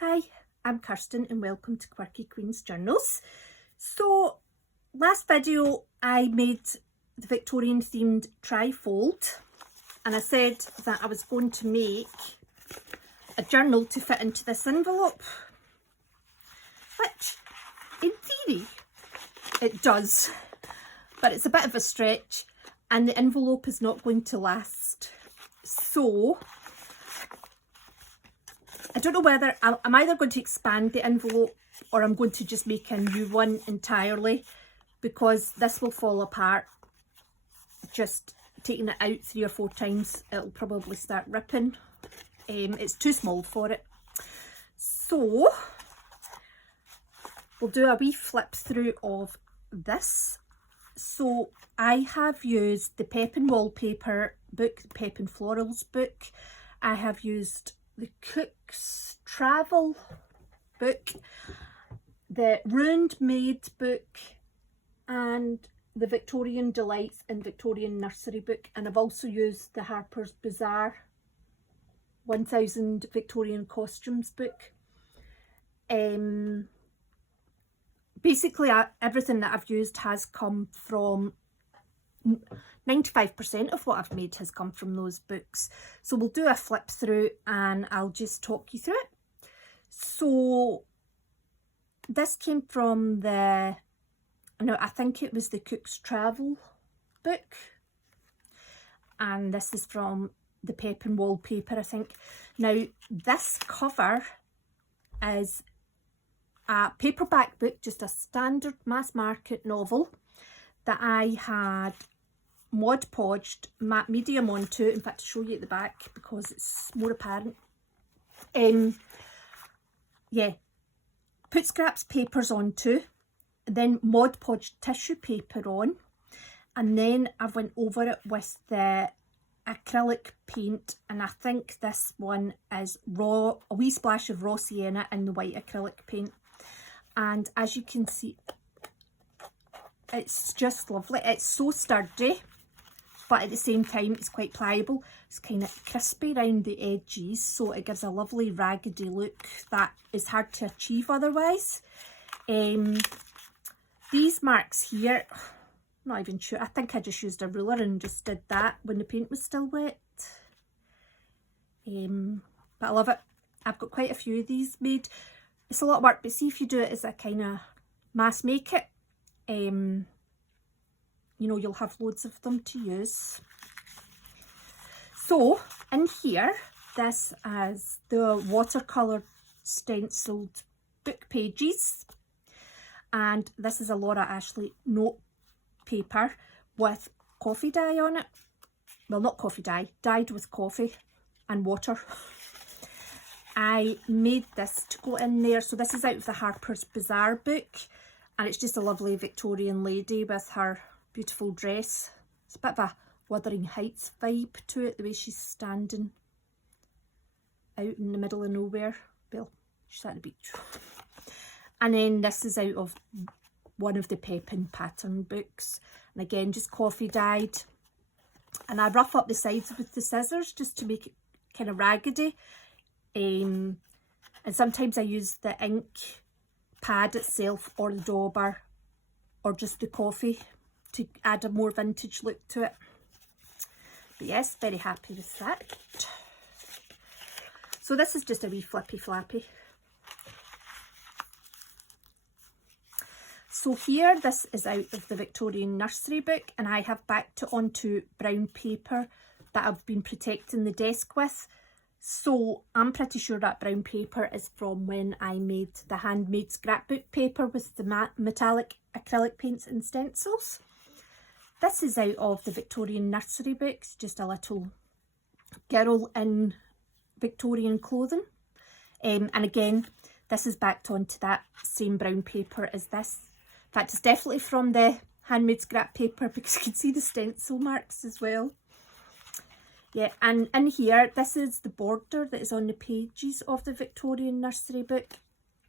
Hi, I'm Kirsten and welcome to Quirky Queen's Journals. So last video I made the Victorian themed trifold and I said that I was going to make a journal to fit into this envelope, which in theory it does, but it's a bit of a stretch and the envelope is not going to last. So I don't know whether I'm either going to expand the envelope or I'm going to just make a new one entirely, because this will fall apart. Just taking it out 3 or 4 times, it'll probably start ripping. It's too small for it. So we'll do a wee flip through of this. So I have used the Pep and Wallpaper book, the Pep and Florals book. I have used the Cook's Travel book, the Ruined Maid book, and the Victorian Delights and Victorian Nursery book, and I've also used the Harper's Bazaar 1000 Victorian Costumes book. Basically everything that I've used has come from 95% of what I've made has come from those books. So we'll do a flip through and I'll just talk you through it. So this came from I think it was the Cook's Travel book, and this is from the Pep and Wallpaper, I think. Now this cover is a paperback book, just a standard mass market novel that I had Mod Podged matte medium onto. In fact, I'll show you at the back because it's more apparent. Yeah, put scraps papers onto, then Mod Podged tissue paper on, and then I went over it with the acrylic paint, and I think this one is a wee splash of raw sienna in the white acrylic paint. And as you can see, it's just lovely. It's so sturdy, but at the same time it's quite pliable. It's kind of crispy around the edges, so it gives a lovely raggedy look that is hard to achieve otherwise. These marks here, I'm not even sure, I think I just used a ruler and just did that when the paint was still wet. But I love it. I've got quite a few of these made. It's a lot of work, but see if you do it as a kind of mass make it, you know, you'll have loads of them to use. So in here, this is the watercolour stenciled book pages, and this is a Laura Ashley note paper with coffee dye on it. Well, not coffee dye, dyed with coffee and water. I made this to go in there. So this is out of the Harper's Bazaar book, and it's just a lovely Victorian lady with her beautiful dress. It's a bit of a Wuthering Heights vibe to it, the way she's standing out in the middle of nowhere. Well, she's at the beach. And then this is out of one of the Pep and pattern books, and again just coffee dyed. And I rough up the sides with the scissors just to make it kind of raggedy. And sometimes I use the ink pad itself or the dauber or just the coffee to add a more vintage look to it. But yes, very happy with that. So this is just a wee flippy flappy. So here, this is out of the Victorian Nursery book, and I have backed it onto brown paper that I've been protecting the desk with. So I'm pretty sure that brown paper is from when I made the handmade scrapbook paper with the metallic acrylic paints and stencils. This is out of the Victorian Nursery books, just a little girl in Victorian clothing. And again, this is backed onto that same brown paper as this. In fact, it's definitely from the handmade scrap paper because you can see the stencil marks as well. Yeah, and in here, this is the border that is on the pages of the Victorian Nursery book.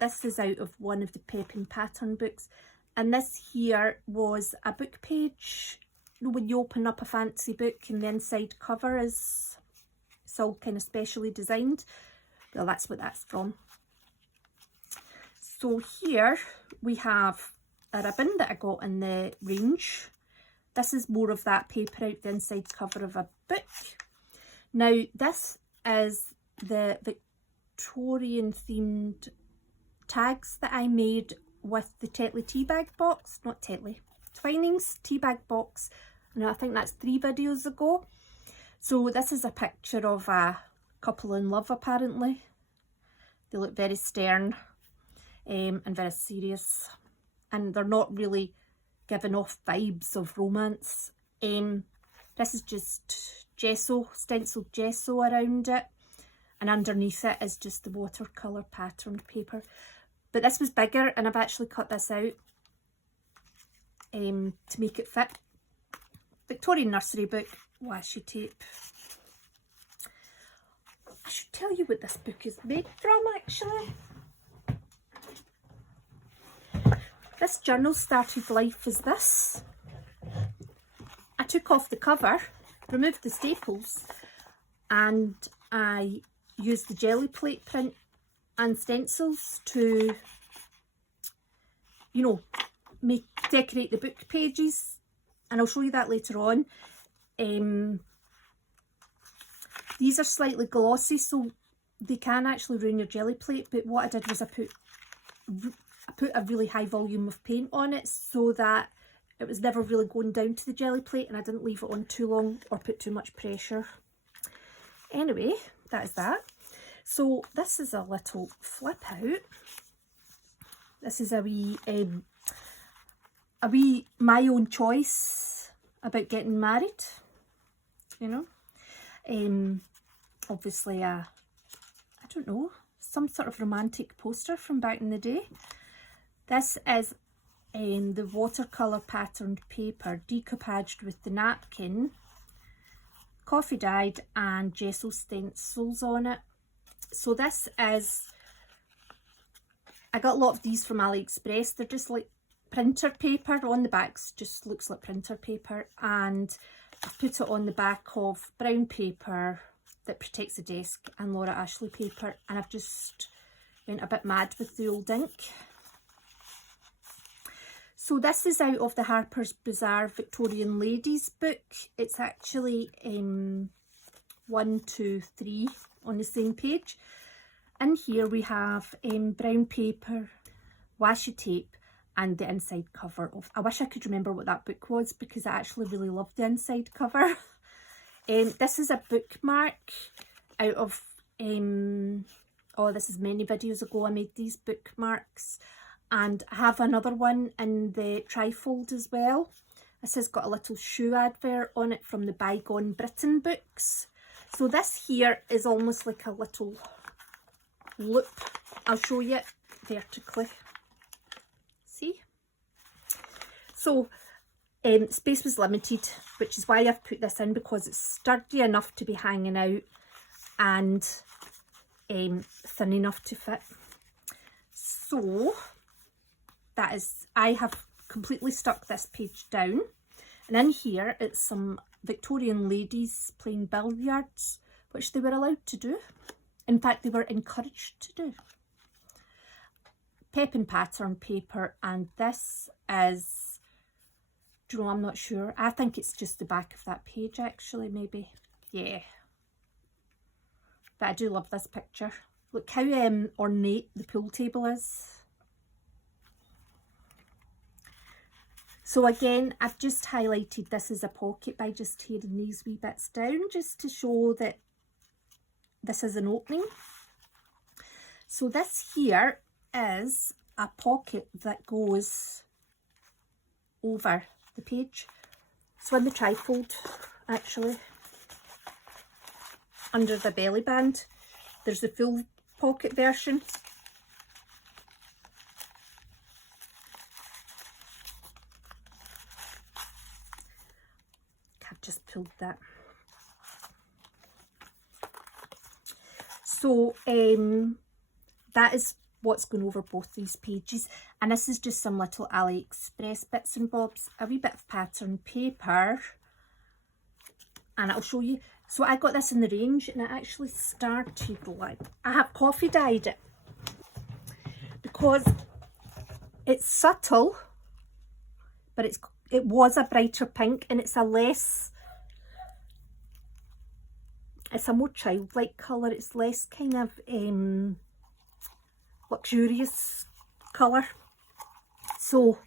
This is out of one of the Pep and Pattern books. And this here was a book page. You know, when you open up a fancy book and the inside cover is it's all kind of specially designed. Well, that's what that's from. So here we have a ribbon that I got in the range. This is more of that paper out the inside cover of a book. Now this is the Victorian themed tags that I made with the Tetley tea bag box, not Tetley, Twinings tea bag box. Now I think that's 3 videos ago. So this is a picture of a couple in love apparently. They look very stern and very serious, and they're not really giving off vibes of romance. This is just gesso, stenciled gesso around it, and underneath it is just the watercolour patterned paper. But this was bigger and I've actually cut this out to make it fit. Victorian nursery book, washi tape. I should tell you what this book is made from actually. This journal started life as this. I took off the cover, removed the staples, and I used the jelly plate print and stencils to, you know, decorate the book pages, and I'll show you that later on. These are slightly glossy, so they can actually ruin your jelly plate, but what I did was I put a really high volume of paint on it so that it was never really going down to the jelly plate, and I didn't leave it on too long or put too much pressure. Anyway, that is that. So this is a little flip out. This is a wee my own choice about getting married, you know. Obviously I don't know, some sort of romantic poster from back in the day. This is the watercolour patterned paper, decoupaged with the napkin, coffee dyed, and gesso stencils on it. So this is, I got a lot of these from AliExpress. They're just like printer paper. On the backs just looks like printer paper, and I've put it on the back of brown paper that protects the desk and Laura Ashley paper, and I've just went a bit mad with the old ink. So this is out of the Harper's Bazaar Victorian Ladies book. It's actually 1, 2, 3 on the same page. And here we have brown paper, washi tape, and the inside cover of, I wish I could remember what that book was because I actually really love the inside cover. This is a bookmark out of, oh, this is many videos ago I made these bookmarks. And I have another one in the trifold as well. This has got a little shoe advert on it from the Bygone Britain books. So this here is almost like a little loop. I'll show you it vertically. See? So space was limited, which is why I've put this in, because it's sturdy enough to be hanging out and thin enough to fit. So that is, I have completely stuck this page down, and in here it's some Victorian ladies playing billiards, which they were allowed to do. In fact, they were encouraged to do. Pep and pattern paper, and this is, do you know, I'm not sure. I think it's just the back of that page actually, maybe. Yeah. But I do love this picture. Look how ornate the pool table is. So again, I've just highlighted this as a pocket by just tearing these wee bits down, just to show that this is an opening. So this here is a pocket that goes over the page. So in the trifold, actually, under the belly band, there's the full pocket version. I've just pulled that. So that is what's going over both these pages, and this is just some little AliExpress bits and bobs, a wee bit of pattern paper, and I'll show you. So I got this in the range, and it actually started like, I have coffee dyed it because It's subtle, but it was a brighter pink, and it's a more childlike colour. It's less kind of luxurious colour. So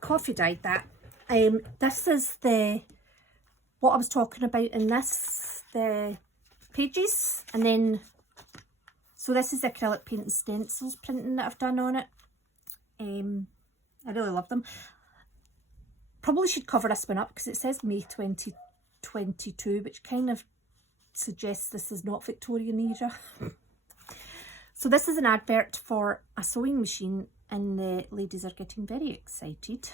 coffee dyed that. This is what I was talking about in this, the pages, and then so this is the acrylic paint and stencils printing that I've done on it. I really love them. Probably should cover this one up because it says May 2022, which kind of suggests this is not Victorian era. So this is an advert for a sewing machine, and the ladies are getting very excited.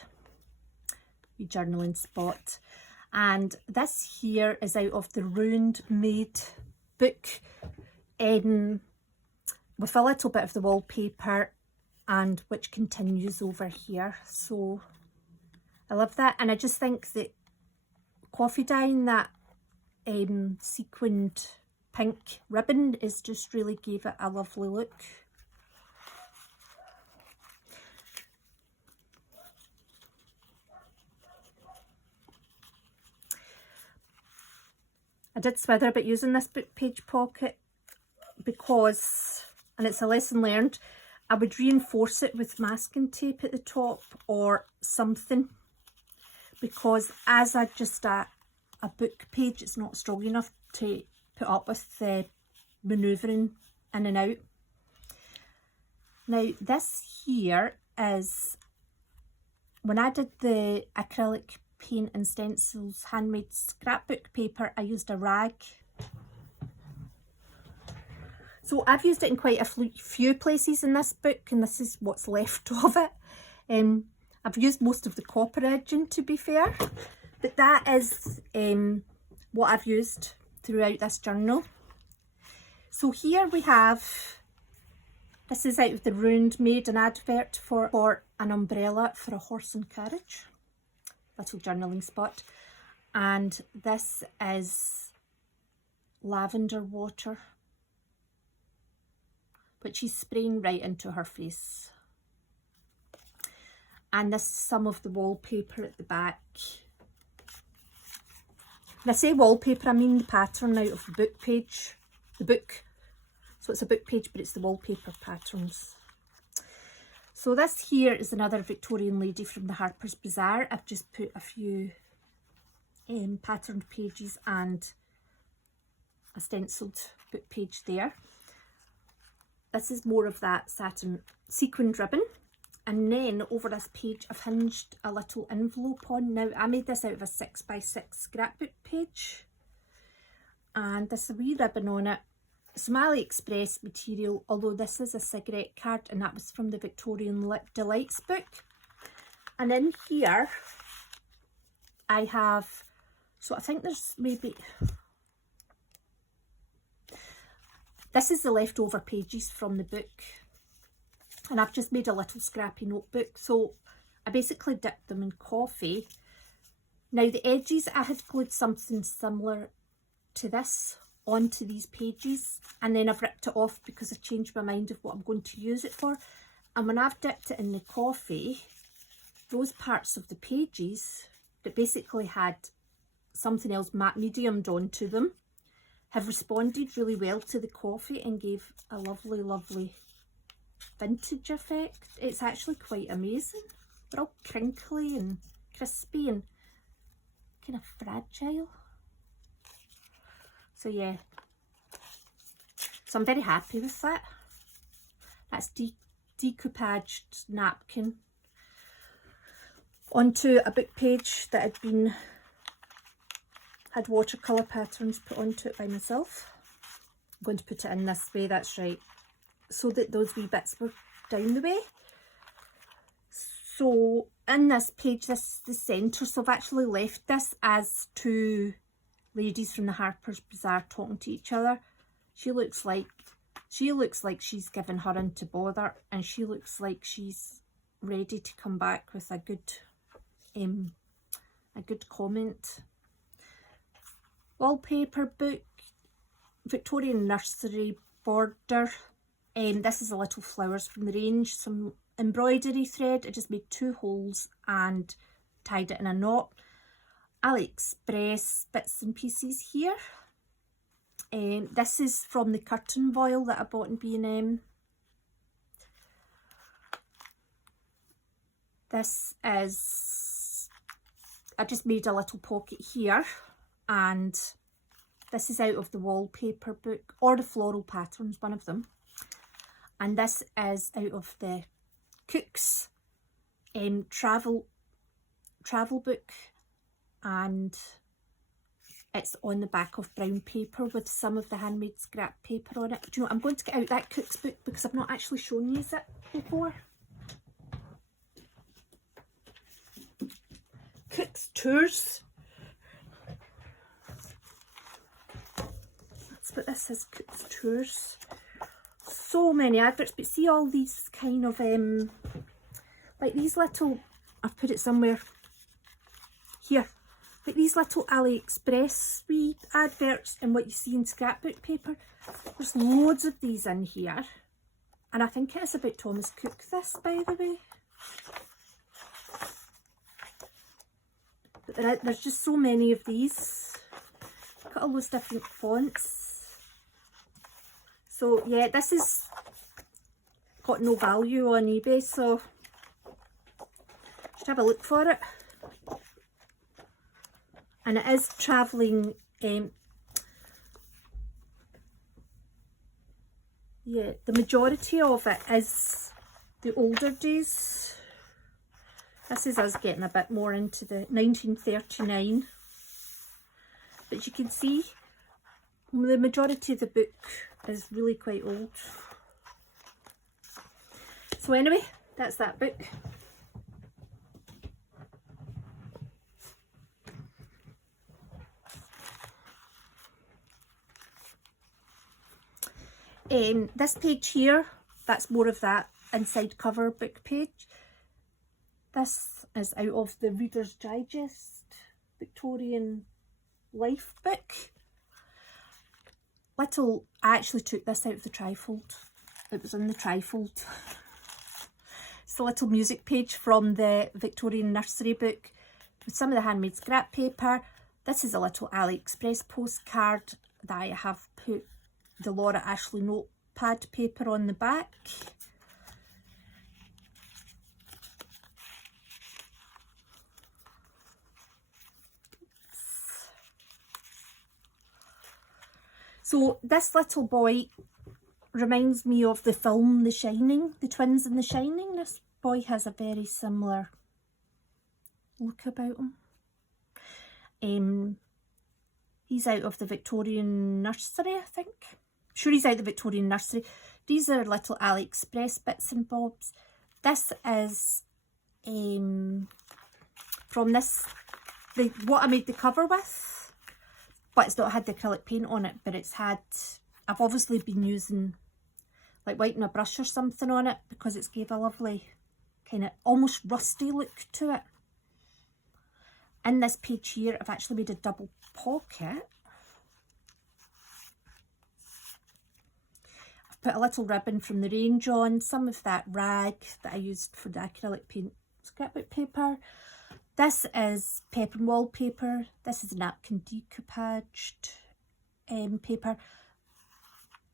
Your journaling spot. And this here is out of the Ruined Maid book, with a little bit of the wallpaper, and which continues over here. So I love that, and I just think that coffee dyeing that sequined pink ribbon is just really gave it a lovely look. I did swither about using this book page pocket because, and it's a lesson learned, I would reinforce it with masking tape at the top or something, because as just a book page, it's not strong enough to put up with the manoeuvring in and out. Now this here is, when I did the acrylic paint and stencils handmade scrapbook paper, I used a rag. So I've used it in quite a few places in this book, and this is what's left of it. I've used most of the copper edging, to be fair, but that is what I've used throughout this journal. So here we have, this is out of the Ruined Maid, an advert for an umbrella for a horse and carriage. Little journaling spot. And this is lavender water, which she's spraying right into her face. And this is some of the wallpaper at the back. When I say wallpaper, I mean the pattern out of the book page. The book. So it's a book page, but it's the wallpaper patterns. So this here is another Victorian lady from the Harper's Bazaar. I've just put a few patterned pages and a stenciled book page there. This is more of that satin sequined ribbon. And then over this page, I've hinged a little envelope on. Now, I made this out of a 6x6 scrapbook page. And there's a wee ribbon on it. Some AliExpress material, although this is a cigarette card, and that was from the Victorian Delights book. And in here, I have, so I think there's maybe, this is the leftover pages from the book. And I've just made a little scrappy notebook. So I basically dipped them in coffee. Now the edges, I had glued something similar to this onto these pages, and then I've ripped it off because I changed my mind of what I'm going to use it for. And when I've dipped it in the coffee, those parts of the pages that basically had something else matte mediumed onto them have responded really well to the coffee and gave a lovely, lovely vintage effect. It's actually quite amazing. They're all crinkly and crispy and kind of fragile. So yeah, so I'm very happy with that. That's decoupaged napkin onto a book page that had watercolour patterns put onto it by myself. I'm going to put it in this way, that's right, so that those wee bits were down the way. So in this page, this is the centre, so I've actually left this as two ladies from the Harper's Bazaar talking to each other. She looks like she's given her into bother, and she looks like she's ready to come back with a good comment. Wallpaper book, Victorian nursery border. This is a little flowers from the range, some embroidery thread. I just made 2 holes and tied it in a knot. AliExpress bits and pieces here. This is from the curtain voile that I bought in B&M. This is, I just made a little pocket here, and this is out of the wallpaper book, or the floral patterns, one of them. And this is out of the Cook's travel book, and it's on the back of brown paper with some of the handmade scrap paper on it. Do you know, I'm going to get out that Cook's book because I've not actually shown you it before. Cook's Tours. That's what this is, Cook's Tours. So many adverts, but see all these kind of, like these little, I've put it somewhere here, like these little AliExpress wee adverts and what you see in scrapbook paper. There's loads of these in here. And I think it is about Thomas Cook, this, by the way. But there's just so many of these. Got all those different fonts. So yeah, this is got no value on eBay, so just have a look for it. And it is travelling, yeah, the majority of it is the older days. This is us getting a bit more into the 1939. But you can see the majority of the book is really quite old. So anyway, that's that book. This page here, that's more of that inside cover book page. This is out of the Reader's Digest Victorian Life book. I actually took this out of the trifold. It was in the trifold. It's a little music page from the Victorian nursery book with some of the handmade scrap paper. This is a little AliExpress postcard that I have put the Laura Ashley notepad paper on the back. So this little boy reminds me of the film The Shining, the twins in The Shining. This boy has a very similar look about him. He's out of the Victorian nursery, I think. I'm sure he's out of the Victorian nursery. These are little AliExpress bits and bobs. This is from what I made the cover with. But it's not had the acrylic paint on it, but it's had, I've obviously been using like wiping a brush or something on it because it's gave a lovely kind of almost rusty look to it. In this page here, I've actually made a double pocket. I've put a little ribbon from the range on, some of that rag that I used for the acrylic paint scrapbook paper. This is paper and wallpaper. This is a napkin decoupaged paper.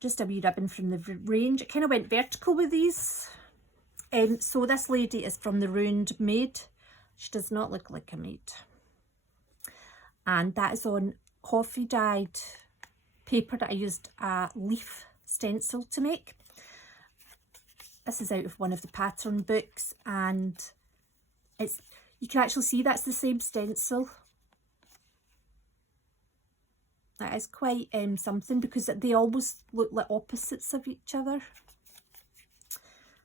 Just a wee ribbon from the range. It kind of went vertical with these. So this lady is from the Ruined Maid. She does not look like a maid. And that is on coffee dyed paper that I used a leaf stencil to make. This is out of one of the pattern books, and it's, you can actually see that's the same stencil. That is quite something because they almost look like opposites of each other.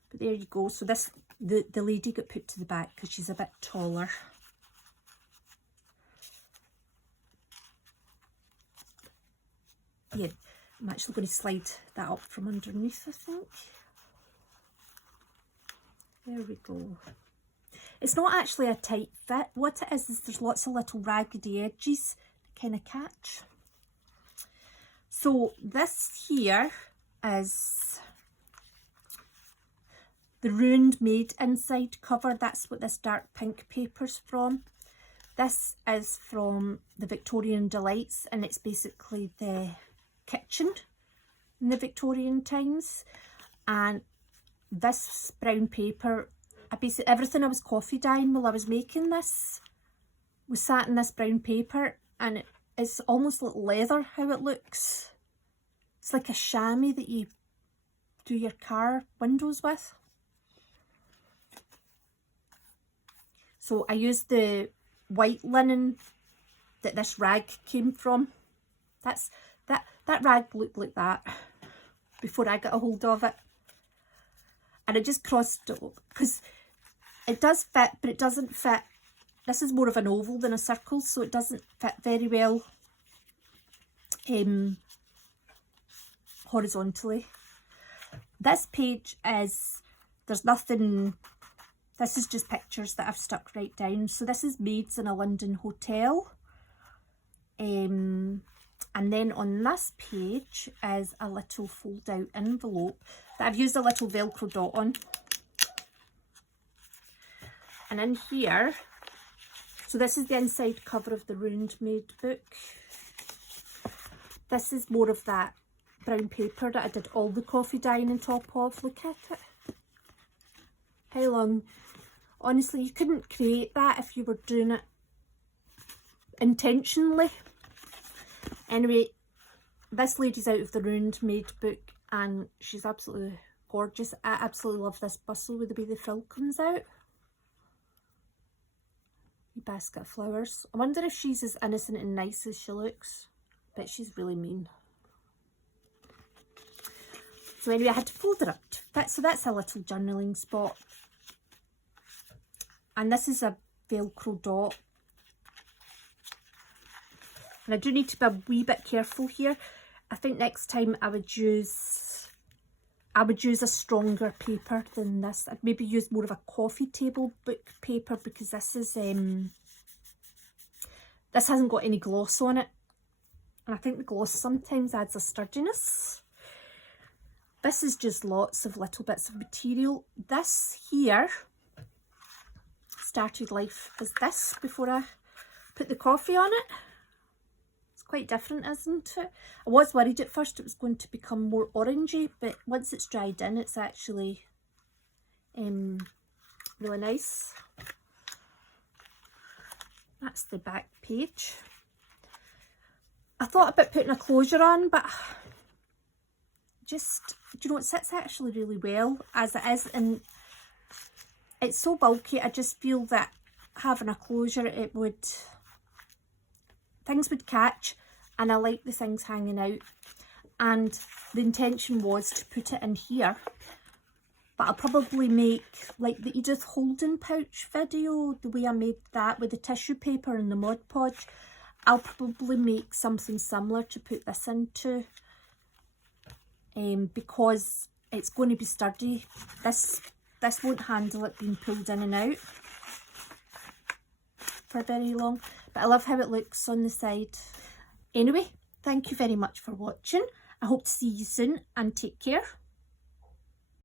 But there you go. So this, the lady got put to the back because she's a bit taller. Yeah, I'm actually going to slide that up from underneath, I think. There we go. It's not actually a tight fit. What it is there's lots of little raggedy edges to kind of catch. So this here is the Ruined Maid inside cover. That's what this dark pink paper's from. This is from the Victorian Delights, and it's basically the kitchen in the Victorian times. And this brown paper, basically everything I was coffee dyeing while I was making this was sat in this brown paper, and it's almost like leather how it looks. It's like a chamois that you do your car windows with. So I used the white linen that this rag came from. That rag looked like that before I got a hold of it. And I just crossed it because it does fit, but it doesn't fit. This is more of an oval than a circle, so it doesn't fit very well horizontally. This page is, there's nothing, this is just pictures that I've stuck right down. So this is Maids in a London Hotel. And then on this page is a little fold out envelope that I've used a little Velcro dot on. And in here, so this is the inside cover of the Ruined Maid book. This is more of that brown paper that I did all the coffee dyeing on top of. Look at it. How long? Honestly, you couldn't create that if you were doing it intentionally. Anyway, this lady's out of the Ruined Maid book and she's absolutely gorgeous. I absolutely love this bustle with the way the frill comes out. Basket of flowers. I wonder if she's as innocent and nice as she looks. But she's really mean. So anyway, I had to fold her up. So that's a little journaling spot. And this is a Velcro dot. And I do need to be a wee bit careful here. I think next time I would use a stronger paper than this. I'd maybe use more of a coffee table book paper, because this hasn't got any gloss on it. And I think the gloss sometimes adds a sturdiness. This is just lots of little bits of material. This here started life as this before I put the coffee on it. It's quite different, isn't it? I was worried at first it was going to become more orangey, but once it's dried in, it's actually really nice. That's the back page. I thought about putting a closure on, but just, do you know, it sits actually really well as it is, and it's so bulky. I just feel that having a closure, things would catch, and I like the things hanging out. And the intention was to put it in here, but I'll probably make like the Edith Holden pouch video, the way I made that with the tissue paper and the Mod Podge. I'll probably make something similar to put this into, because it's going to be sturdy. This won't handle it being pulled in and out for very long, but I love how it looks on the side. Anyway, thank you very much for watching. I hope to see you soon, and take care.